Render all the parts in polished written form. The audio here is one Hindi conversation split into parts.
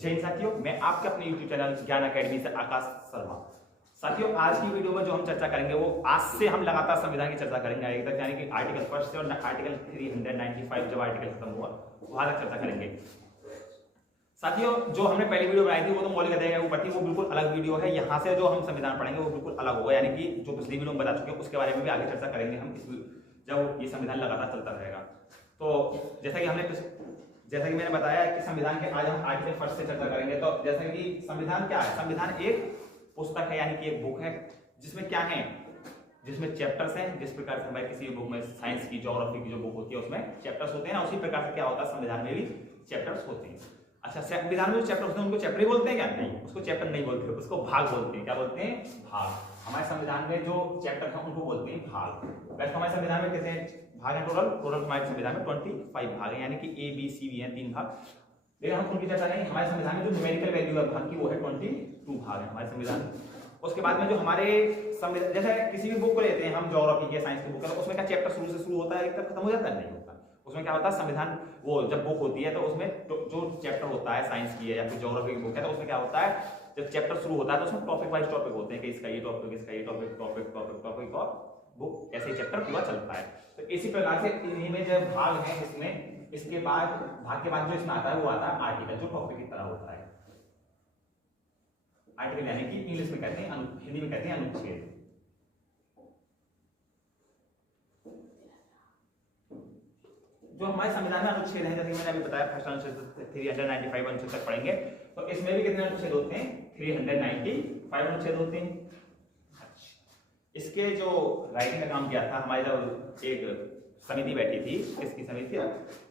जय हिंद साथियों, मैं आपके अपने YouTube चैनल ज्ञान अकेडमी से आकाश शर्मा। साथियों, आज की वीडियो में जो हम चर्चा करेंगे वो आज से हम लगातार संविधान की चर्चा करेंगे आगे तक, यानी कि आर्टिकल फर्स्ट से और आर्टिकल 395 जब आर्टिकल खत्म हुआ वहां तक चर्चा करेंगे। साथियों, जो हमने पहली वीडियो बनाई थी वो तो मौलिक अधिकार के ऊपर थी, वो बिल्कुल अलग वीडियो है। यहाँ से जो हम संविधान पढ़ेंगे वो बिल्कुल अलग होगा, यानी कि जो पिछली वीडियो में बता चुके हैं उसके बारे में भी आगे चर्चा करेंगे हम जब ये संविधान लगातार चलता रहेगा। तो जैसा कि मैंने बताया कि संविधान के आज हम आर्टिकल फर्स्ट से चर्चा करेंगे। तो जैसा कि संविधान क्या है, संविधान एक पुस्तक है, यानी कि एक बुक है जिसमें क्या है, जिसमें चैप्टर्स हैं। जिस प्रकार से हमारे किसी बुक में साइंस की, ज्योग्राफी की जो बुक होती है उसमें चैप्टर्स होते हैं ना, उसी प्रकार से क्या होता है संविधान में भी चैप्टर्स होते हैं। अच्छा, संविधान में जो चैप्टर होते हैं उनको चैप्टर ही बोलते हैं क्या? नहीं, उसको चैप्टर नहीं बोलते, उसको भाग बोलते हैं। क्या बोलते हैं? भाग। हमारे संविधान में जो चैप्टर है उनको बोलते हैं भाग। वैसे हमारे संविधान में कितने भाग हैं? टोटल हमारे संविधान में 25 भाग हैं, यानी कि A, B, C, D हैं 3 भाग। लेकिन हम उनकी चर्चा नहीं, हमारे संविधान में जो न्यूमेरिकल वैल्यू है भाग की वो है 22 भाग है हमारे संविधान में। उसके बाद में जो हमारे संविधान, जैसे किसी भी बुक को लेते हैं हम, ज्योग्राफी की, साइंस की बुक है, तो उसमें क्या चैप्टर शुरू से शुरू होता है एक तक खत्म हो जाता है? नहीं होता। उसमें क्या होता है, संविधान वो जब बुक होती है तो उसमें जो चैप्टर होता है साइंस की है या फिर ज्योग्राफी की बुक है, तो उसमें क्या होता है, जब चैप्टर शुरू होता है तो उसमें टॉपिक वाइज टॉपिक होते हैं कि इसका ये टॉपिक, इसका ये टॉपिक, टॉपिक टॉपिक टॉपिक और बुक ऐसे ही चैप्टर पूरा चलता है। तो इसी प्रकार से इन्हीं में जो भाग है, इसमें इसके बाद भाग के बाद जो इसमें आता है वो आता है आर्टिकल, जो टॉपिक की तरह होता है। आर्टिकल यानी कि इंग्लिश में कहते हैं, हिंदी में कहते हैं अनुच्छेद। जो हमारे संविधान में अनुच्छेद है, जैसे मैंने अभी बताया, फर्स्ट अनुच्छेद 395 अनुच्छेद तक पढ़ेंगे, तो इसमें भी कितने अनुच्छेद होते हैं? 395 अनुच्छेद होते हैं। इसके जो राइटिंग का काम किया था, हमारे जब एक समिति बैठी थी, किसकी समिति?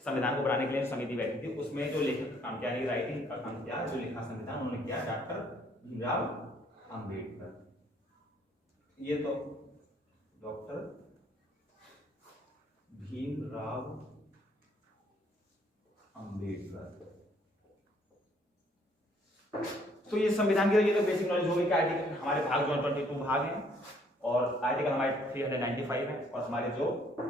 संविधान को बनाने के लिए समिति बैठी थी, उसमें जो लेखक का काम किया, राइटिंग का काम किया, जो लिखा संविधान उन्होंने किया डॉक्टर भीमराव अंबेडकर। ये तो डॉक्टर भीमराव अंबेडकर। तो ये संविधान की ये तो बेसिक नॉलेज होगी कि आर्टिकल हमारे भाग जो 22 भाग हैं और आर्टिकल हमारे 395 है और हमारे जो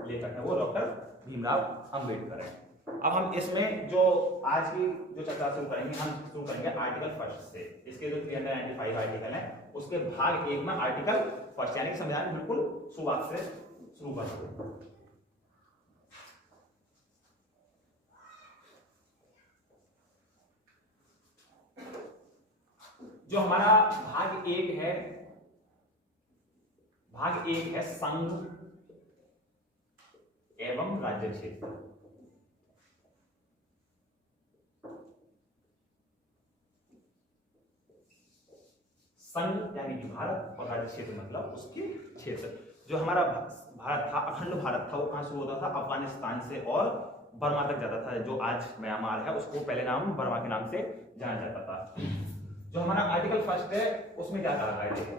लेखक है वो डॉक्टर भीमराव अंबेडकर है। अब हम इसमें जो आज की जो चर्चा शुरू करेंगे, हम शुरू करेंगे आर्टिकल फर्स्ट से। इसके जो 395 आर्टिकल है उसके भाग 1 में आर्टिकल फर्स्ट, यानी कि संविधान बिल्कुल शुरुआत से शुरू करेंगे। जो हमारा भाग 1 है, भाग 1 है संघ एवं राज्य क्षेत्र। संघ यानी कि भारत और राज्य क्षेत्र मतलब उसके क्षेत्र। जो हमारा भारत था, अखंड भारत था, वो कहां शुरू होता था? अफगानिस्तान से और बर्मा तक जाता था। जो आज म्यांमार है उसको पहले नाम बर्मा के नाम से जाना जाता था। जो हमारा आर्टिकल फर्स्ट है उसमें क्या कहा गया है?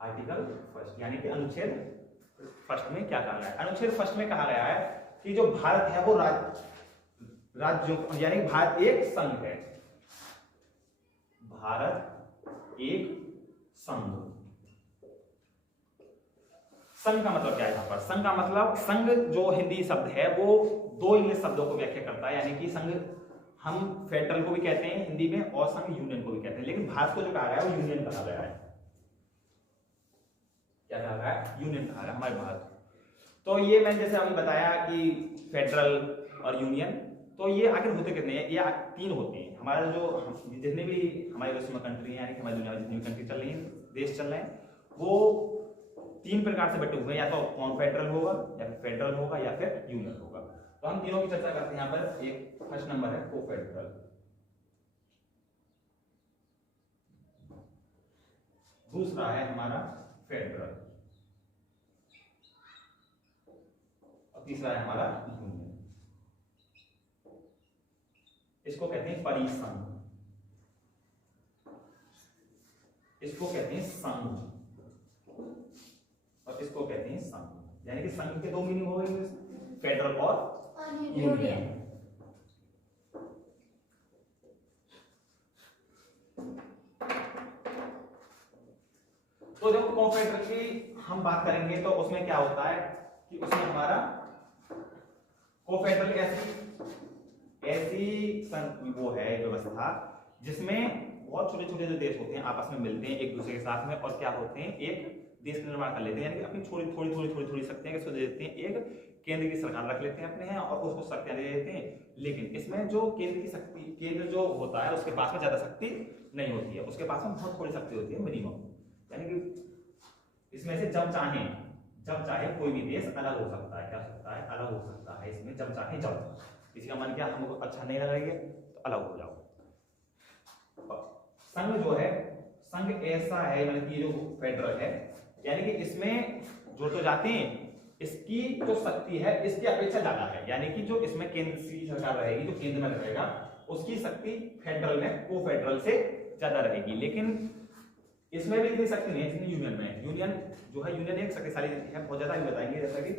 आर्टिकल फर्स्ट यानी कि अनुच्छेद फर्स्ट में क्या कहा गया है? अनुच्छेद फर्स्ट में कहा गया है कि जो भारत है वो राज्यों, यानी भारत एक संघ है। भारत एक संघ। संघ का मतलब क्या है? यहां पर संघ का मतलब, संघ जो हिंदी शब्द है वो 2 इंग्लिश शब्दों को व्याख्या करता है, यानी कि संघ हम फेडरल को भी कहते हैं हिंदी में और संघ यूनियन को भी कहते हैं, लेकिन भारत को जो कहा गया है वो यूनियन कहा गया है। क्या कहा गया है? यूनियन कहा गया हमारे भारत। तो ये मैंने जैसे अभी बताया कि फेडरल और यूनियन, तो ये आखिर होते कितने हैं? ये 3 होते हैं। हमारे जो जितने भी हमारे विश्व में कंट्री हैं, यानी कि हमारी दुनिया में जितनी भी कंट्री चल रही है, देश चल रहे हैं, वो 3 प्रकार से बटे हुए हैं, या तो कॉन्फेडरल होगा या फिर फेडरल होगा या फिर यूनियन होगा। तो हम तीनों की चर्चा करते हैं यहाँ पर। एक फर्स्ट नंबर है कोफेडरल, दूसरा है हमारा फेडरल और तीसरा है हमारा यूनियन। इसको कहते हैं परिसंघ, इसको कहते हैं संघ और इसको कहते हैं संघ। यानी कि संघ के 2 मीनिंग हो गए, फेडरल और यूनियन। तो जब कॉन्फेडरेशन की हम बात करेंगे तो उसमें क्या होता है कि उसमें हमारा कोफेडरल कैसे ऐसी वो है व्यवस्था जिसमें बहुत छोटे छोटे जो देश होते हैं आपस में मिलते हैं एक दूसरे के साथ में, और क्या होते हैं, एक देश का निर्माण कर लेते हैं, यानी कि अपनी थोड़ी शक्तियां किसको दे देते हैं, एक केंद्र की सरकार रख लेते हैं अपने यहाँ और उसको शक्तियां दे देते हैं। लेकिन इसमें जो केंद्र की शक्ति, केंद्र जो होता है उसके पास में ज्यादा शक्ति नहीं होती है, उसके पास में बहुत थोड़ी शक्ति होती है, मिनिमम। यानी कि इसमें से जब चाहे कोई भी देश अलग हो सकता है, क्या हो सकता है, अलग हो सकता है इसमें, जब चाहे जब। किसी का मन क्या हमको अच्छा नहीं लग रही है तो अलग हो जाओ। संघ जो है, संघ ऐसा है मतलब कि जो फेडरल है, यानी कि इसमें जो तो जाते हैं, इसकी जो शक्ति है इसकी अपेक्षा ज्यादा है, यानी कि जो इसमें केंद्र की सरकार रहेगी, जो केंद्र में रहेगा, उसकी शक्ति फेडरल में, को फेडरल से ज्यादा रहेगी। लेकिन इसमें भी इतनी शक्ति नहीं है जितनी यूनियन में। यूनियन जो है, यूनियन एक शक्तिशाली है, बहुत ज्यादा बताएंगे। जैसा कि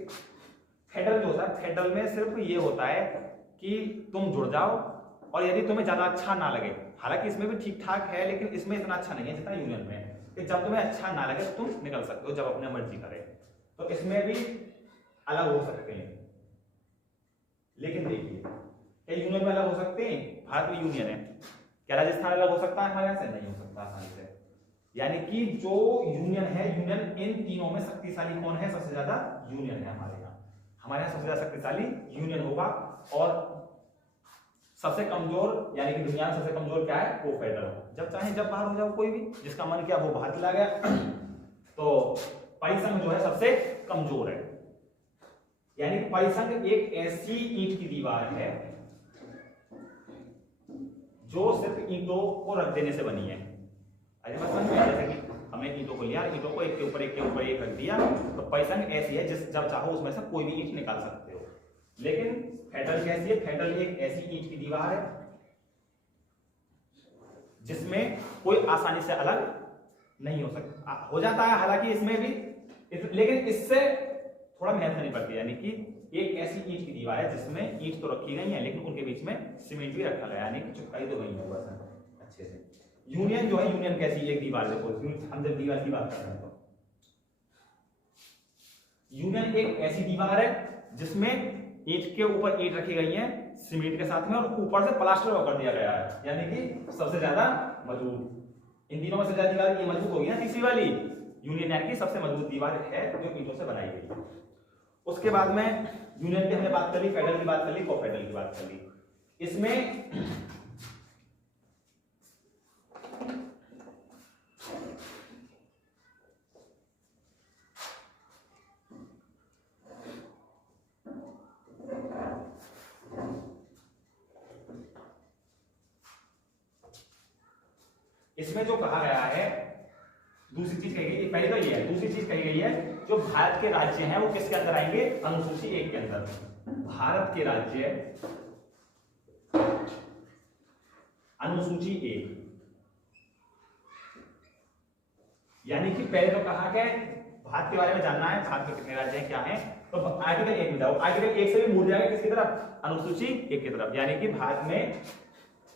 फेडरल जो होता है, फेडरल में सिर्फ ये होता है कि तुम जुड़ जाओ, और यदि तुम्हें ज्यादा अच्छा ना लगे, हालांकि इसमें भी ठीक ठाक है, लेकिन इसमें इतना अच्छा नहीं है जितना यूनियन में है, कि जब तुम्हें अच्छा ना लगे तो तुम निकल सकते हो, जब अपने मर्जी करे। तो इसमें भी अलग हो सकते हैं। लेकिन देखिए, क्या यूनियन में अलग हो सकते हैं? भारत में यूनियन है, क्या राजस्थान अलग हो सकता है हमारे यहाँ से? नहीं हो सकता आसानी से। यानी कि जो यूनियन है, यूनियन इन तीनों में शक्तिशाली कौन है? सबसे ज्यादा यूनियन है हमारे यहाँ। हमारे यहाँ सबसे ज्यादा शक्तिशाली यूनियन होगा, और सबसे कमजोर, यानी कि दुनिया में सबसे कमजोर क्या है? को फेडरल। जब चाहे जब बाहर हो जाओ, कोई भी जिसका मन किया वो बाहर चला गया। तो परिसंघ जो है सबसे कमजोर है, यानी परिसंघ एक ऐसी ईंट की दीवार है जो सिर्फ ईंटों को रख देने से बनी है। जैसे कि हमने ईंटों को लिया, ईंटों को एक के ऊपर एक रख दिया, तो परिसंघ ऐसी है जिस जब चाहो उसमें से कोई भी ईंट निकाल सकते हो। लेकिन फेडरल कैसी है? फेडरल एक ऐसी ईंट की दीवार है जिसमें कोई आसानी से अलग नहीं हो सकता। हो जाता है हालांकि इसमें भी, लेकिन इससे थोड़ा मेहनत करनी पड़ती है। यानी कि एक ऐसी ईंट की दीवार है जिसमें ईंट तो रखी गई है, लेकिन उनके बीच में सीमेंट भी रखा गया, यानी कि चिपकाई तो गई है अच्छे से। यूनियन जो है, यूनियन कैसी एक दीवार, देखो हम जब दीवार की बात कर रहे हैं तो यूनियन एक ऐसी दीवार है जिसमें ईंट के ऊपर ईंट रखी गई है सीमेंट के साथ में, और ऊपर से प्लास्टर कर दिया गया है, यानी कि सबसे ज्यादा मजबूत। इन तीनों में से ज्यादा दीवार ये मजबूत होगी ना, तीसरी वाली यूनियन, यानी कि सबसे मजबूत दीवार है जो ईंटों से बनाई गई है। उसके बाद में यूनियन की हमने बात कर ली, फेडरल की बात कर ली, को फेडरल की बात कर ली। इसमें इसमें जो कहा गया है, दूसरी चीज कही गई, पहले तो ये है, दूसरी चीज कही गई है जो भारत के राज्य हैं वो किसके अंदर आएंगे? अनुसूची 1 के अंदर। भारत के राज्य अनुसूची 1, यानी कि पहले तो कहा गया भारत के बारे में जानना है, भारत में कितने राज्य हैं, क्या हैं, तो आर्टिकल 1 में जाओ। आर्टिकल 1 से भी मुड़ जाएगा किसकी तरफ? अनुसूची 1 की तरफ। यानी कि भारत में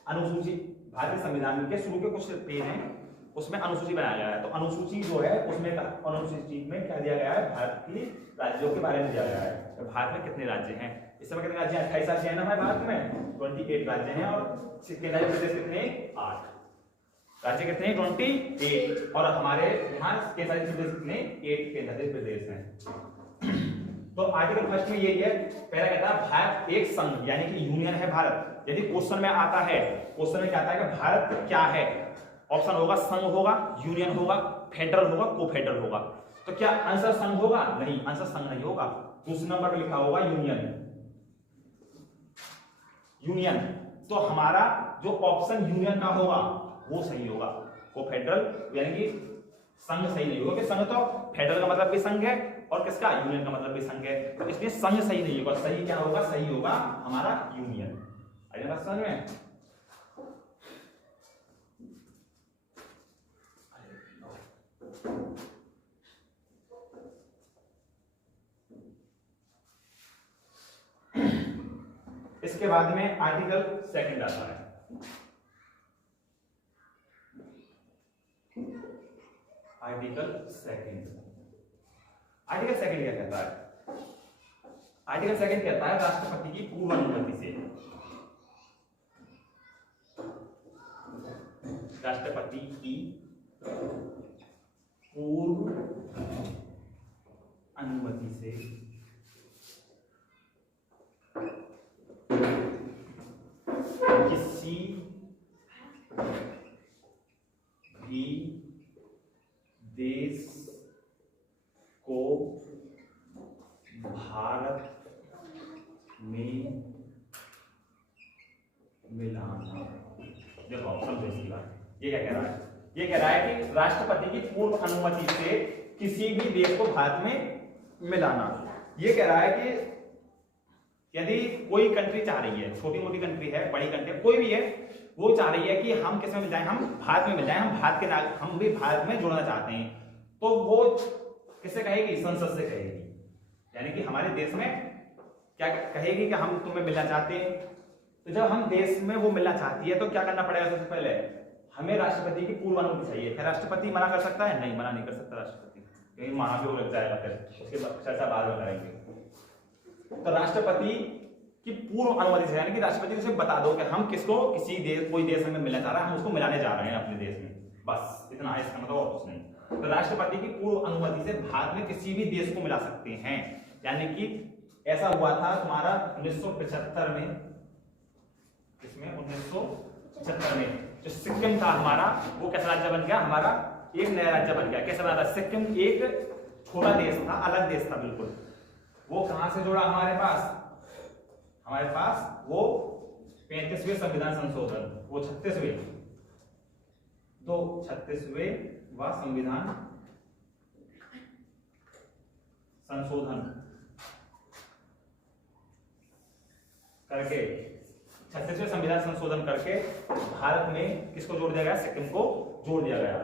अनुसूची, भारतीय संविधान के शुरू के कुछ पेज हैं उसमें अनुसूची बनाया गया है। तो अनुसूची जो है उसमें, अनुसूची में क्या दिया गया है? भारत की राज्यों के बारे में दिया गया है। तो भारत में कितने राज्य हैं? इस समय कितने राज्य हैं? 28 राज्य हैं ना हमारे भारत में, 28 राज्य हैं, और केंद्रीय प्रदेश कितने? 8 राज्य कितने? 28। और हमारे यहाँ केंद्रीय प्रदेश कितने? 8 केंद्रीय प्रदेश हैं। तो आर्टिकल फर्स्ट में यही है, पहला कहता है भारत एक संघ, यानी कि यूनियन है भारत। यदि क्वेश्चन में आता है, क्वेश्चन में क्या आता है कि भारत क्या है, ऑप्शन होगा संघ होगा, यूनियन होगा, फेडरल होगा, को फेडरल होगा। तो क्या आंसर संघ होगा? नहीं, आंसर संघ नहीं होगा। दूसरे नंबर पर लिखा होगा यूनियन। यूनियन, तो हमारा जो ऑप्शन यूनियन का होगा वो सही होगा। को फेडरल यानी कि संघ सही नहीं होगा, संघ तो फेडरल का मतलब भी संघ है और किसका? यूनियन का मतलब भी संघ है, तो इसलिए संघ सही नहीं होगा। सही क्या होगा? सही होगा हमारा यूनियन। आइए बात समझ में। इसके बाद में आर्टिकल सेकंड आता है। आर्टिकल सेकंड क्या कहता है? आर्टिकल सेकंड कहता है राष्ट्रपति की पूर्व अनुमति से, राष्ट्रपति की पूर्व अनुमति से किसी भी देश को भारत में मिलाना। देखो समझो इसकी बात, ये क्या कह रहा है? ये कह रहा है कि राष्ट्रपति की पूर्व अनुमति से किसी भी देश को भारत में मिलाना। ये कह रहा है कि यदि कोई कंट्री चाह रही है, छोटी मोटी कंट्री है, बड़ी कंट्री है, कोई भी है, वो चाह रही है कि हम किस में मिल जाए, हम भारत में मिल जाए, हम भारत के हम भी भारत में जुड़ना चाहते हैं, तो वो किससे कहेगी? संसद से कहेगी। यानी कि हमारे देश में क्या कहेगी कि हम तुम्हें मिलना चाहते हैं। तो जब हम देश में वो मिलना चाहती है तो क्या करना पड़ेगा? सबसे पहले हमें राष्ट्रपति की पूर्व अनुमति चाहिए। फिर राष्ट्रपति मना कर सकता है? नहीं, मना नहीं कर सकता राष्ट्रपति, कहीं महाभियोग लग जाएगा, फिर उसके बाद चर्चा बाद में करेंगे। तो राष्ट्रपति की पूर्व अनुमति से, यानी कि राष्ट्रपति उसे बता दो कि हम किसको, किसी देश, कोई देश हमें मिलना चाह रहा है, हम उसको मिलाने जा रहे हैं अपने देश में, बस इतना है इसका मतलब, और कुछ नहीं। तो राष्ट्रपति की पूर्व अनुमति से भारत में किसी भी देश को मिला सकते हैं। यानी कि ऐसा हुआ था तुम्हारा 1975 में, इसमें 1975 में जो सिक्किम था हमारा, वो कैसा राज्य बन गया? हमारा एक नया राज्य बन गया। कैसा बना था? सिक्किम एक छोटा देश था, अलग देश था बिल्कुल। वो कहां से जुड़ा हमारे पास वो 35वें संविधान संशोधन, वो 36वें व संविधान संशोधन करके, 36वें संविधान संशोधन करके भारत में किसको जोड़ दिया गया? सिक्किम को जोड़ दिया गया।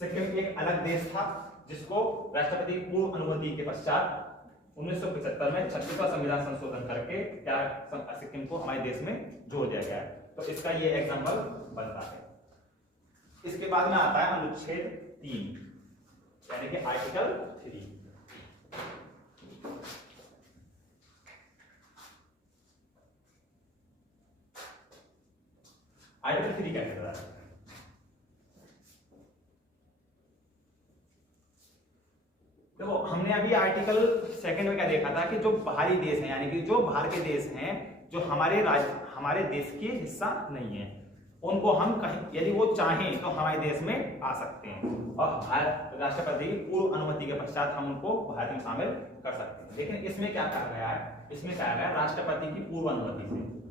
सिक्किम एक अलग देश था जिसको राष्ट्रपति की पूर्व अनुमति के पश्चात 1975 में 36वां संविधान संशोधन करके क्या सिक्किम को हमारे देश में जोड़ दिया गया है। तो इसका ये एग्जांपल बनता है। इसके बाद में आता है अनुच्छेद 3, यानी कि आर्टिकल 3। आर्टिकल 3 क्या कहता है? देखो हमने अभी आर्टिकल 2 में क्या देखा था कि जो बाहरी देश हैं, यानी कि जो बाहर के देश हैं, जो हमारे देश के हिस्सा नहीं है, उनको हम कहीं यदि वो चाहें तो हमारे देश में आ सकते हैं, और राष्ट्रपति की पूर्व अनुमति के पश्चात हम उनको भारत में शामिल कर सकते हैं। लेकिन इसमें क्या कहा गया है? इसमें कहा गया राष्ट्रपति की पूर्व अनुमति से।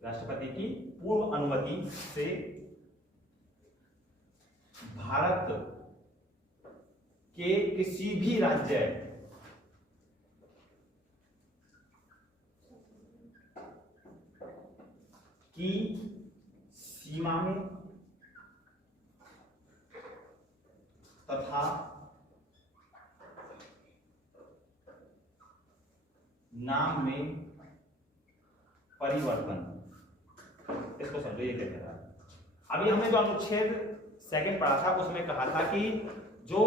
राष्ट्रपति की पूर्व अनुमति से भारत के किसी भी राज्य की सीमा में तथा नाम में परिवर्तन, इसको समझो ये क्या कह रहा है। अभी हमने जो अनुच्छेद 2 पढ़ा था उसमें कहा था कि जो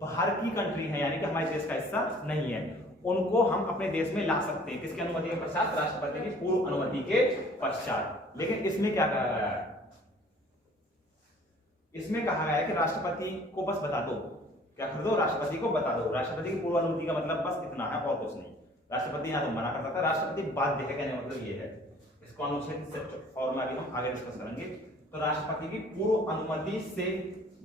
बाहर की कंट्री है, यानी कि हमारे देश का हिस्सा नहीं है, उनको हम अपने देश में ला सकते हैं। किसकी अनुमति के पश्चात? राष्ट्रपति की पूर्व अनुमति के पश्चात। लेकिन इसमें क्या कहा गया है? इसमें कहा गया है कि राष्ट्रपति को बस बता दो, क्या कर दो? राष्ट्रपति को बता दो। राष्ट्रपति की पूर्व अनुमति का मतलब बस इतना है और कुछ नहीं। राष्ट्रपति यहाँ तो मना कर सकता है, राष्ट्रपति बाध्य है, कहने मतलब ये है। इसको अनुच्छेद और में अभी हम आगे डिस्कस करेंगे। तो राष्ट्रपति की पूर्व अनुमति से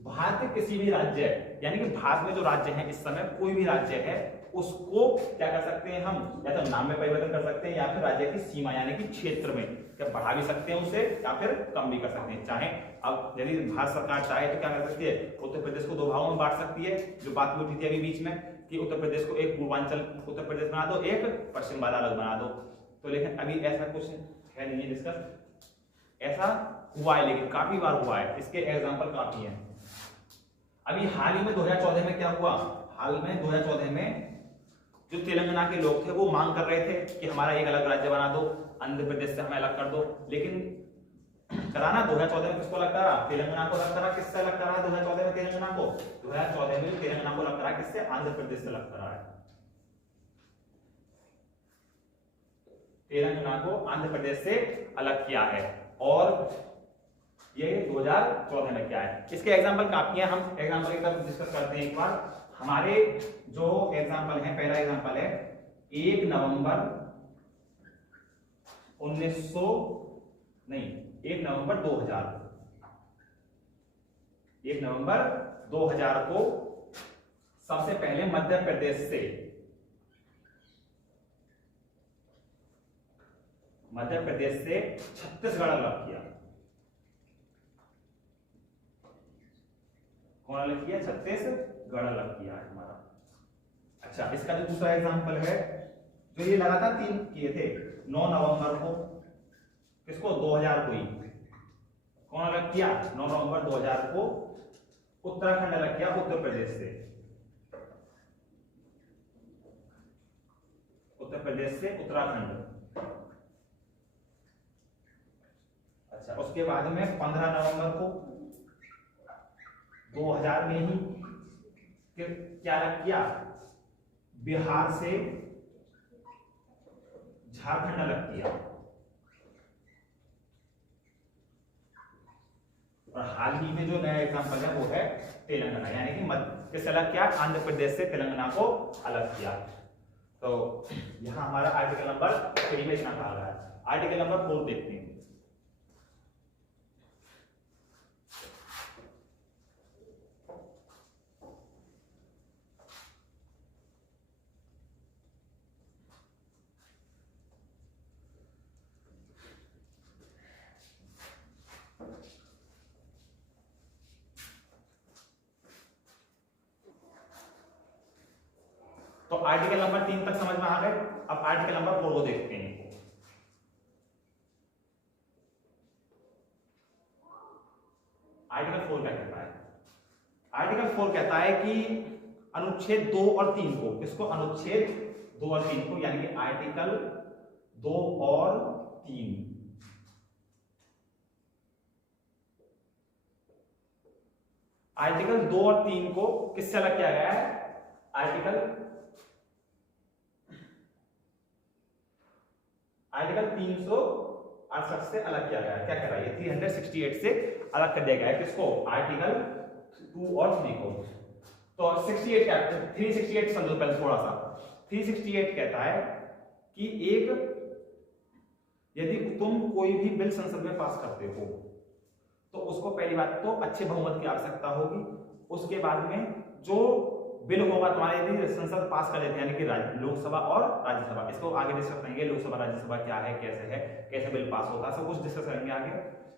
भारत के किसी भी राज्य, यानी कि भारत में जो राज्य है इस समय कोई भी राज्य है, उसको क्या कर सकते हैं हम? या तो नाम में परिवर्तन कर सकते हैं, या फिर राज्य की सीमा यानी कि क्षेत्र में क्या बढ़ा भी सकते हैं उसे, या फिर कम भी कर सकते हैं। चाहे अब यदि भारत सरकार चाहे तो क्या कर सकती है? उत्तर प्रदेश को 2 भागों में बांट सकती है, जो बात हुई थी अभी बीच में कि उत्तर प्रदेश को एक पूर्वांचल उत्तर प्रदेश बना दो, एक पश्चिम वाला अलग बना दो। तो लेकिन अभी ऐसा कुछ है नहीं है डिस्कस, ऐसा हुआ है लेकिन काफी बार हुआ है, इसके एग्जाम्पल काफी है। अभी हाल ही में 2014 में क्या हुआ? हाल में 2014 में जो तेलंगाना के लोग थे वो मांग कर रहे थे कि हमारा एक अलग राज्य बना दो, आंध्र प्रदेश से हमें अलग कर दो। लेकिन कराना 2014 में किसको अलग करा? तेलंगाना को अलग करा। किससे अलग करा 2014 में तेलंगाना? तेलंगाना को 2014 में तेलंगाना को अलग करा, किससे? आंध्र प्रदेश से अलग करा है। तेलंगाना को आंध्र प्रदेश से अलग किया है और ये 2014 में किया है। इसके एग्जांपल काफी हैं, हम एग्जांपल की तरफ डिस्कस करते हैं एक बार। हमारे जो एग्जांपल है, पहला एग्जांपल है 1 नवंबर 2000 1 नवंबर 2000 को सबसे पहले मध्य प्रदेश से छत्तीसगढ़ अलग किया। कौन अलग किया? छत्तीसगढ़ अलग किया है हमारा। अच्छा, इसका जो दूसरा एग्जांपल है, जो ये लगातार 3 किए थे, 9 नवंबर को, किसको? 2000 को ही कौन अलग किया? 9 नवंबर 2000 को उत्तराखंड अलग किया उत्तर प्रदेश से। उत्तर प्रदेश से उत्तराखंड। अच्छा, उसके बाद में 15 नवंबर को 2000 में ही क्या अलग किया? बिहार से झारखंड अलग किया। और हाल ही में जो नया एग्जांपल है वो है तेलंगाना, यानी कि किससे अलग किया? आंध्र प्रदेश से तेलंगाना को अलग किया। तो यहां हमारा आर्टिकल नंबर 3 में इतना कहा गया है। आर्टिकल नंबर 4 देखते हैं। तो आर्टिकल नंबर 3 तक समझ में आ गए। अब आर्टिकल नंबर 4 को देखते हैं। आर्टिकल 4 क्या कहता है? आर्टिकल 4 कहता है कि अनुच्छेद 2 और 3 को, किसको? अनुच्छेद 2 और 3 को, यानी कि आर्टिकल 2 और 3, आर्टिकल 2 और 3 को किससे अलग किया गया है? आर्टिकल 368 से अलग किया गया है। क्या कह रहा है? ये 368 से अलग कर दिया गया है। किसको? आर्टिकल 2 और 3 को। तो 68 क्या? 368 समझो पहले थोड़ा सा। 368 कहता है कि यदि तुम कोई भी बिल संसद में पास करते हो तो उसको पहली बात तो अच्छे बहुमत की आवश्यकता होगी। उसके बाद में जो बिल होगा तुम्हारे, यदि संसद पास कर देते हैं, यानी कि लोकसभा और राज्यसभा, इसको आगे डिस्कस करेंगे। लोकसभा राज्यसभा क्या है, कैसे बिल पास होता है, सब कुछ डिस्कस करेंगे आगे।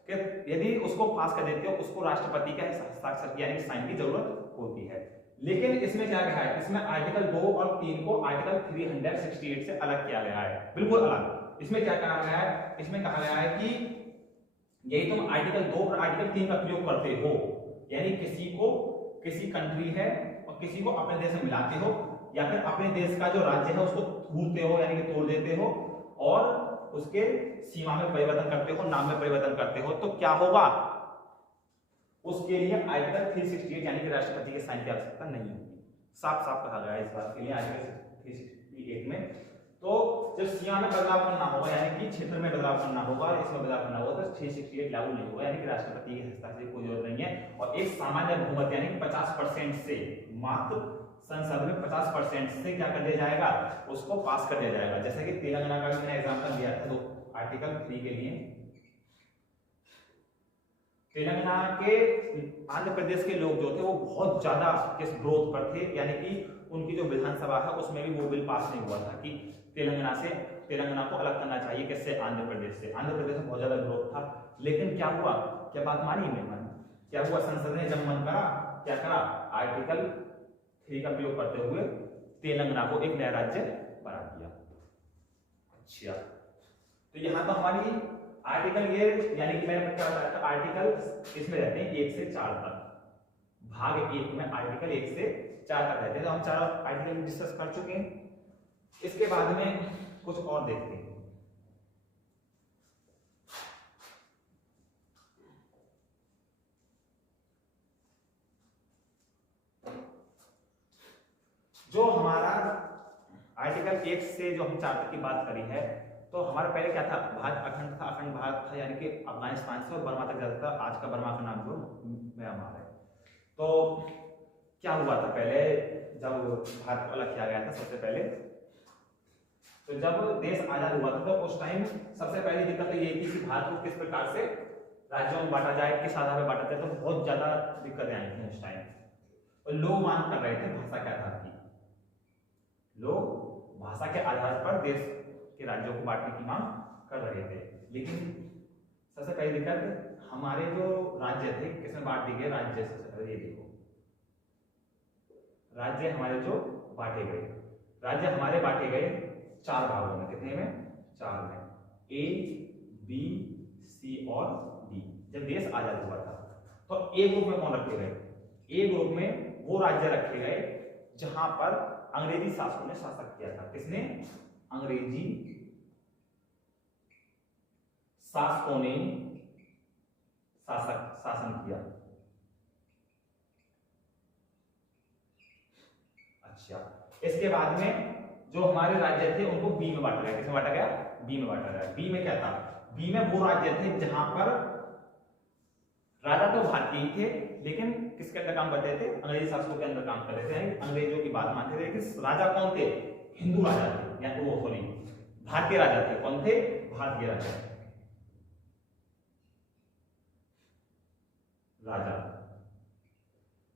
कि यदि उसको पास कर देते हो, उसको राष्ट्रपति का हस्ताक्षर यानी कि साइन की जरूरत होती है। लेकिन इसमें क्या कहा है? इसमें आर्टिकल 2 और 3 को आर्टिकल 368 से अलग किया गया है, बिल्कुल अलग। इसमें क्या कहा गया है? इसमें कहा गया है कि यही तुम आर्टिकल 2 और आर्टिकल 3 का प्रयोग करते हो, यानी किसी कंट्री है और किसी को अपने देश में मिलाते हो, या फिर अपने देश का जो राज्य है उसको टूटते हो, यानी कि तोड़ देते हो, और उसके सीमा में परिवर्तन करते हो, नाम में परिवर्तन करते हो, तो क्या होगा? उसके लिए आर्टिकल 368 यानी कि राष्ट्रपति के साइन की आवश्यकता नहीं होगी। साफ साफ कहा गया है इस बात के लिए आर्टिकल 368 में। तो जब सीमा में बदलाव करना होगा, यानी कि क्षेत्र में बदलाव करना होगा, इसमें बदलाव करना होगा, तो 368 लागू नहीं होगा, यानी कि राष्ट्रपति के हस्ताक्षर की कोई जरूरत नहीं है। और एक सामान्य बहुमत यानी कि 50% से, मात्र संसद में 50% से क्या कर दिया जाएगा? उसको पास कर दिया जाएगा। जैसे कि तेलंगाना का भी मैंने एग्जांपल दिया था, तो आर्टिकल 3 के लिए तेलंगाना के, आंध्र प्रदेश के लोग जो थे वो बहुत ज्यादा किस ग्रोथ पर थे, यानी कि उनकी जो विधानसभा है उसमें भी वो बिल पास नहीं हुआ था कि तेलंगाना को अलग करना चाहिए, किससे? आंध्र प्रदेश से। आंध्र प्रदेश में बहुत ज्यादा ग्रोथ था। लेकिन क्या हुआ? क्या बात मानी? नहीं मानी। क्या हुआ? संसद ने जब मन करा, क्या करा? आर्टिकल 3 का प्रयोग करते हुए तेलंगाना को एक नया राज्य बना दिया। अच्छा, तो यहां तो हमारी आर्टिकल ये, यानी कि मैंने क्या बताया था, आर्टिकल इसमें रहते हैं 1 से 4 तक। भाग 1 में आर्टिकल 1 से 4 तक रहते हैं। तो हम 4 आर्टिकल डिस्कस कर चुके हैं। इसके बाद में कुछ और देखते हैं। जो हमारा आर्टिकल 1 से जो हम 4 तक की बात करी है, तो हमारा पहले क्या था, भारत अखंड था, अखंड भारत था, यानी कि अफगानिस्तान से और बर्मा तक जाता था। आज का बर्मा का नाम जो म्यांमार है। तो क्या हुआ था पहले जब भारत को अलग किया गया था सबसे पहले, तो जब देश आजाद हुआ था तो उस टाइम सबसे पहली दिक्कत तो ये थी कि भारत को किस प्रकार से राज्यों में बांटा जाए, किस आधार पर बांटा जाए। तो बहुत ज्यादा दिक्कतें आई थी उस टाइम, और लोग मांग कर रहे थे भाषा के आधार की, लोग भाषा के आधार पर देश के राज्यों को बांटने की मांग कर रहे थे। लेकिन सबसे पहली दिक्कत, हमारे जो राज्य थे किसमें बांट दिए गए, राज्य से, ये देखो राज्य हमारे जो बांटे गए, राज्य हमारे बांटे गए 4 भागों में। कितने में? 4 में, ए, बी, सी और डी। जब देश आजाद हुआ था तो ए ग्रुप में कौन रखे गए? ए ग्रुप में वो राज्य रखे गए जहां पर अंग्रेजी शासकों ने शासन किया था। किसने? अंग्रेजी शासकों ने शासन किया। अच्छा, इसके बाद में जो हमारे राज्य थे उनको बी में बांटा गया। किसमें बांटा गया? बी में बांटा गया। बी में क्या था? बी में वो राज्य थे जहां पर राजा तो भारतीय ही थे, लेकिन किसके अंदर काम करते थे? अंग्रेजी शासकों के अंदर काम करते थे, अंग्रेजों की बात मानते थे। कि राजा कौन थे? हिंदू राजा थे, या वो सॉरी भारतीय राजा थे। कौन थे? भारतीय राजा।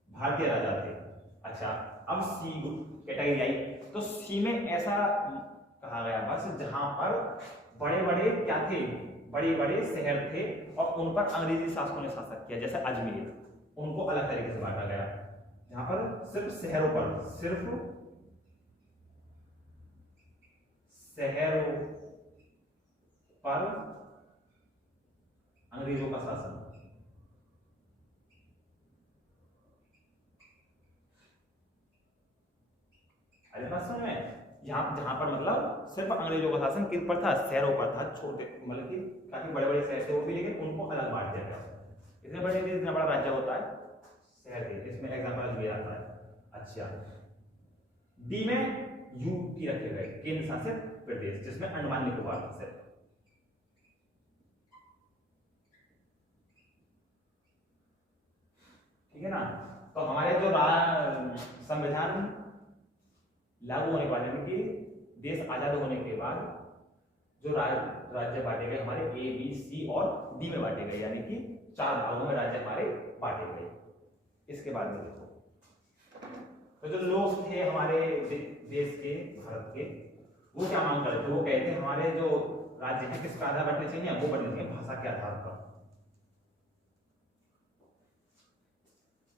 भारतीय राजा थे। अच्छा, अब सी कैटेगरी आई, तो सी में ऐसा कहा गया बस जहां पर बड़े बड़े क्या थे? बड़े बड़े शहर थे और उन पर अंग्रेजी शासकों ने शासन किया। जैसे अजमेर, उनको अलग तरीके से बांटा गया, जहां पर सिर्फ शहरों पर, सिर्फ शहरों पर अंग्रेजों का शासन। अरे बात समझ में? जहां पर मतलब सिर्फ अंग्रेजों का शासन किन पर था? शहरों पर था। छोटे मतलब कि काफी बड़े बड़े शहर थे वो भी, लेकिन उनको अलग बांट दिया गया। इतने बड़े जितना बड़ा राज्य होता है शहर के, इसमें एग्जांपल दिया जाता है। अच्छा, डी में यूटी रखे गए, केंद्र शासित प्रदेश, जिसमें अंडमान निकोबार था सिर्फ। ठीक है ना? तो हमारे जो संविधान लागू होने के बाद, यानी कि देश आजाद होने के बाद जो राज्य बांटे गए हमारे ए, बी, सी और डी में बांटे गए, यानी कि 4 भागों में राज्य हमारे बांटे गए। इसके बाद में देखो, तो जो लोग थे हमारे देश के, भारत के, वो क्या मांग कर रहे थे? वो कहते हैं हमारे जो राज्य है किसका आधार बनने चाहिए? वो बनने चाहिए भाषा के आधार पर।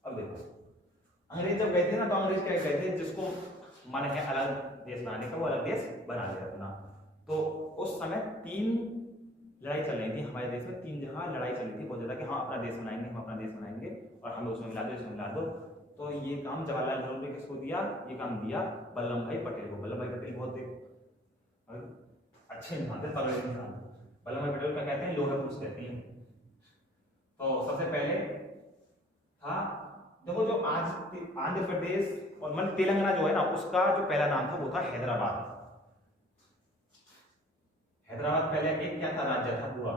अब देखो, अंग्रेज जब गए थे ना, तो अंग्रेज क्या कहते थे? जिसको मन है अलग देश बनाने का, वो अलग देश बना ले अपना। तो उस समय 3 लड़ाई चल रही थी हमारे देश में, 3 जगह लड़ाई चल रही थी बहुत ज्यादा कि हाँ अपना देश बनाएंगे, हम अपना देश बनाएंगे और हमें उसमें मिला दो, इसमें मिला दो। तो ये काम जवाहरलाल नेहरू ने किसको दिया? ये काम दिया वल्लभ भाई पटेल को। वल्लभ भाई पटेल बहुत अच्छे इंसान थे, तगड़े इंसान। वल्लभ भाई पटेल का कहते हैं लोहे पुरुष कहते हैं। तो सबसे पहले था, देखो जो आज आंध्र प्रदेश और मतलब तेलंगाना जो है ना, उसका जो पहला नाम था वो था हैदराबाद। हैदराबाद पहले एक क्या था? राज्य था पूरा।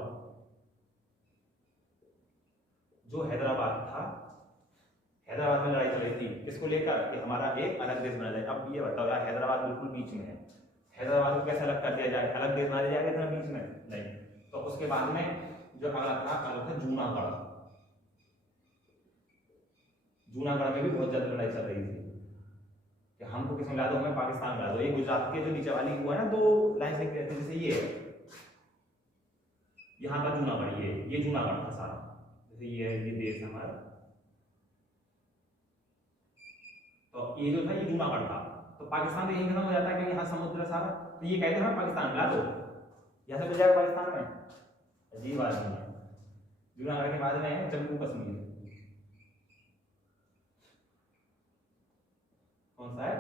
जो हैदराबाद था, हैदराबाद में लड़ाई चल रही थी किसको लेकर? कि हमारा एक अलग देश बना जाए। अब ये बताओ यार, हैदराबाद बिल्कुल बीच में है, हैदराबाद को कैसे अलग कर दिया जाए? अलग देश बना दिया जाएगा इतना बीच में? नहीं। तो उसके बाद में जो अगला था जूनागढ़। जूनागढ़ में भी बहुत ज्यादा लड़ाई चल रही थी कि हमको किसमें मिला दो, हमें पाकिस्तान मिला दो। ये गुजरात के जो नीचे वाली हुआ ना, 2 लाइन से कहते हैं, जैसे ये यहाँ का जूनागढ़, ये जूनागढ़ था सारा, जैसे ये देश हमारा। तो ये जो था ये जूनागढ़ था। तो पाकिस्तान तो यही खत्म हो जाता है क्योंकि यहाँ समुद्र सारा। तो ये कहते हैं हमें पाकिस्तान मिला दो, यहाँ से मिल जाएगा पाकिस्तान में। अजीब आदमी है। जूनागढ़ के बाद में है जम्मू कश्मीर। कौन सा है?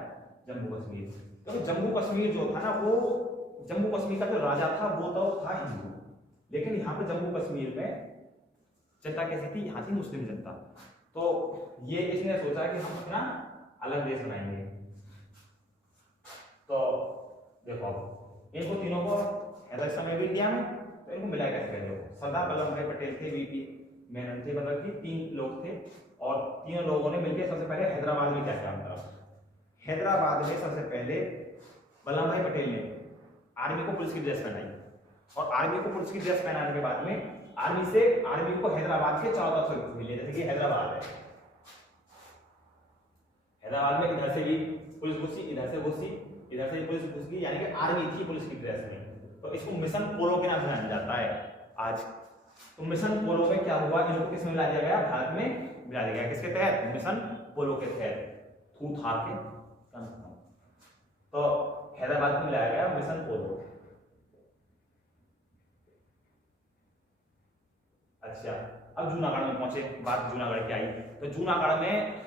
जम्मू कश्मीर। तो जम्मू कश्मीर जो था ना, वो जम्मू कश्मीर का जो राजा था वो तो था हिंदू, लेकिन यहाँ पे जम्मू कश्मीर में जनता कैसी थी? यहाँ थी मुस्लिम जनता। तो ये इसने सोचा कि हम अपना अलग देश बनाएंगे। तो देखो इनको तीनों को हैदर समय भी इंडिया में, तो इनको मिला कैसे कह दो। सरदार वल्लभ भाई पटेल थे वीपी मेनन थे, मतलब कि 3 लोग थे और तीनों लोगों ने मिलकर सबसे पहले हैदराबाद में क्या काम करा। हैदराबाद में सबसे पहले वल्लभ भाई पटेल ने आर्मी को पुलिस की ड्रेस पहनाई और आर्मी को पुलिस की ड्रेस पहनाने के बाद में आर्मी को हैदराबाद के चारों तरफ मिले, जैसे कि हैदराबाद है, हैदराबाद में इधर से भी पुलिस घुसी, इधर से घुसी, इधर से भी पुलिस घुस गई, यानी कि आर्मी थी पुलिस की ड्रेस में। तो इसको मिशन पोलो के नाम से जाना जाता है आज। तो मिशन पोलो में क्या हुआ, इनको किस में मिला दिया गया, भारत में मिला दिया गया, किसके तहत, मिशन पोलो के तहत, थू था के तो हैदराबाद को मिलाया गया मिशन पोलो। अच्छा, अब जूनागढ़ में पहुंचे, बात जूनागढ़ की आई। तो जूनागढ़ में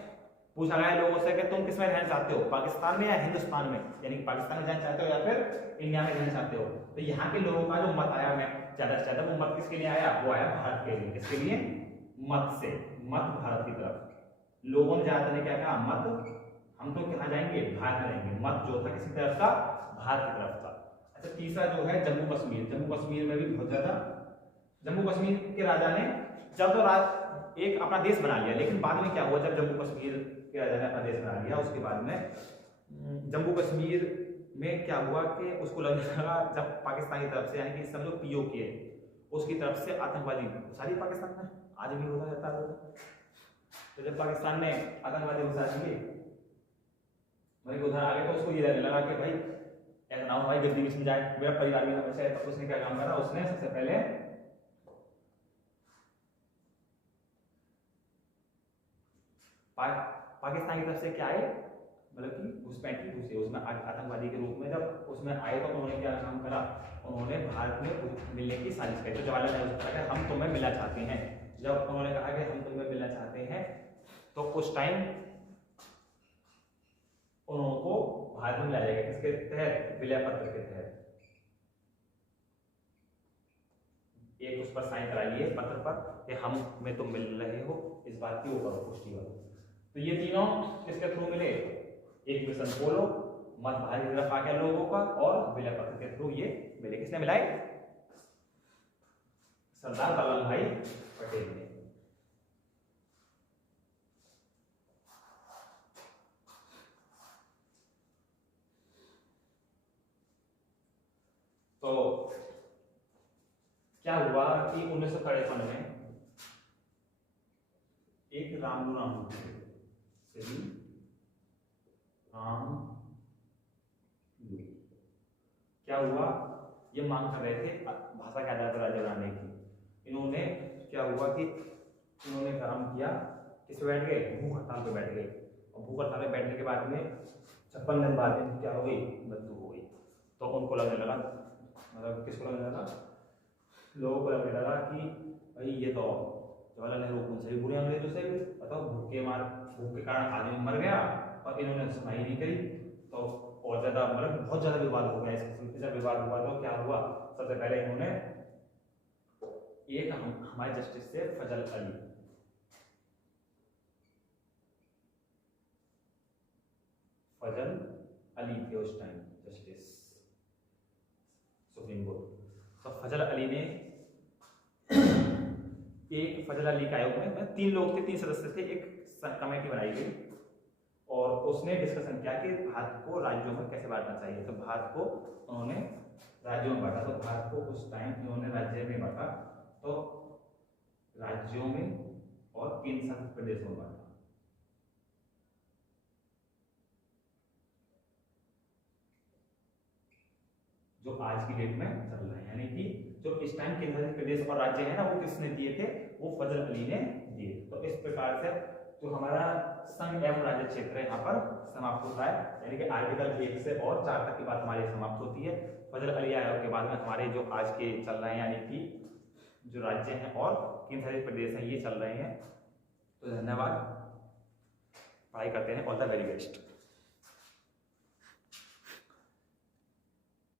पूछा गया लोगों से कि तुम किस में रहना चाहते हो, पाकिस्तान में या हिंदुस्तान में, यानी कि पाकिस्तान में रहना चाहते हो या फिर इंडिया में रहना चाहते हो। तो यहाँ के लोगों का जो मत आया मैं ज्यादा से ज्यादा, वो मत किसके लिए आया, वो आया भारत के लिए। किसके लिए, मत से, मत भारत की तरफ। लोगों ने ज्यादातर ने क्या कहा, मत हम तो कहाँ जाएंगे, भारत में रहेंगे। मत जो था किसी तरफ था, भारत की तरफ था। अच्छा, तीसरा जो है जम्मू कश्मीर, जम्मू कश्मीर में भी बहुत ज्यादा, जम्मू कश्मीर के राजा ने जब तो एक अपना देश बना लिया, लेकिन बाद में क्या हुआ, जब जम्मू कश्मीर के राजा ने अपना देश बना लिया, उसके बाद में जम्मू कश्मीर में क्या हुआ कि उसको लगने लगा, जब पाकिस्तान की तरफ से, यानी कि समझो पीओके उसकी तरफ से आतंकवादी, सारी पाकिस्तान में आज भी होता रहता है। तो जब पाकिस्तान ने आतंकवादी घुसा दिए, उधर आ गए, तो उसको ये लगने लगा कि भाई ऐसा ना हो भाई गद्दी मिशन जाए, मेरा परिवार भी हमेशा है। तो उसने क्या काम करा, उसने सबसे पहले पाकिस्तान की तरफ से क्या आए, मतलब कि घुसपैठी घुसे उसमें आतंकवादी के रूप में। जब उसमें आए तो उन्होंने क्या काम करा, उन्होंने भारत में मिलने की साजिश करी। तो जवाहरलाल नेहरू ने कहा हम तुम्हें मिलना चाहते हैं। जब उन्होंने कहा कि हम तुम्हें मिलना चाहते हैं, तो उस टाइम उनको भारत में मिलाया जाएगा, किसके तहत, विलय पत्र के तहत। एक उस पर साइन करा लिए पत्र पर कि हम में तुम मिल रहे हो, इस बात की वो करो, पुष्टि करो। तो ये तीनों किसके थ्रू मिले, एक मिशन पोलो, मत भारत की तरफ आ गया लोगों का, और विलय पत्र के थ्रू ये मिले। किसने मिलाए, सरदार वल्लभ भाई पटेल ने। तो क्या हुआ कि 1953 में एक रामलू नाम क्या हुआ, ये मांग कर रहे थे भाषा के आधार पर राज्य बनाने की। इन्होंने क्या हुआ कि इन्होंने काम किया, किस पे बैठ गए, भूख हड़ताल पे बैठ गए। और भूख हड़ताल पे बैठने के बाद में 56 दिन बाद में क्या हो गई, मृत्यु हो गई। तो उनको लगने लगा, मतलब किसको लगने लगा, लोगों को लगने लगा कि भाई ये तो जवाहरलाल नेहरू उनसे भी बुरे अंग्रेजों से भी, बताओ भूख के कारण आदमी मर गया और इन्होंने सुनाई नहीं करी। तो और ज्यादा, मतलब बहुत ज्यादा विवाद हो गया। इस किस्म से जब विवाद हुआ तो क्या हुआ, सबसे पहले इन्होंने एक हमारे जस्टिस से फजल अली थे उस टाइम जस्टिस सुप्रीम कोर्ट। तो फजल अली ने एक, फजल अली के आयोग में 3 लोग थे, 3 सदस्य थे, एक कमेटी बनाई गई और उसने डिस्कशन किया कि भारत को राज्यों में कैसे बांटना चाहिए। तो भारत को उन्होंने राज्यों में बांटा। तो भारत को उस टाइम उन्होंने राज्य में बांटा, तो राज्यों में और केंद्र शासित प्रदेशों में बांटा। जो आज की डेट में चल रहा है, यानी कि जो इस टाइम केंद्र शासित प्रदेश और राज्य है ना, वो किसने दिए थे, वो फजल अली ने दिए। तो इस प्रकार से जो हमारा संघ एवं राज्य क्षेत्र है यहाँ पर समाप्त होता है, यानी कि आर्टिकल 1 से और 4 तक की बात हमारी समाप्त होती है। फजल अली आयोग के बाद में हमारे जो आज के चल रहे हैं, यानी कि जो राज्य हैं और केंद्र शासित प्रदेश हैं, ये चल रहे हैं। तो धन्यवाद, पढ़ाई करते हैं, ऑल द वेरी बेस्ट।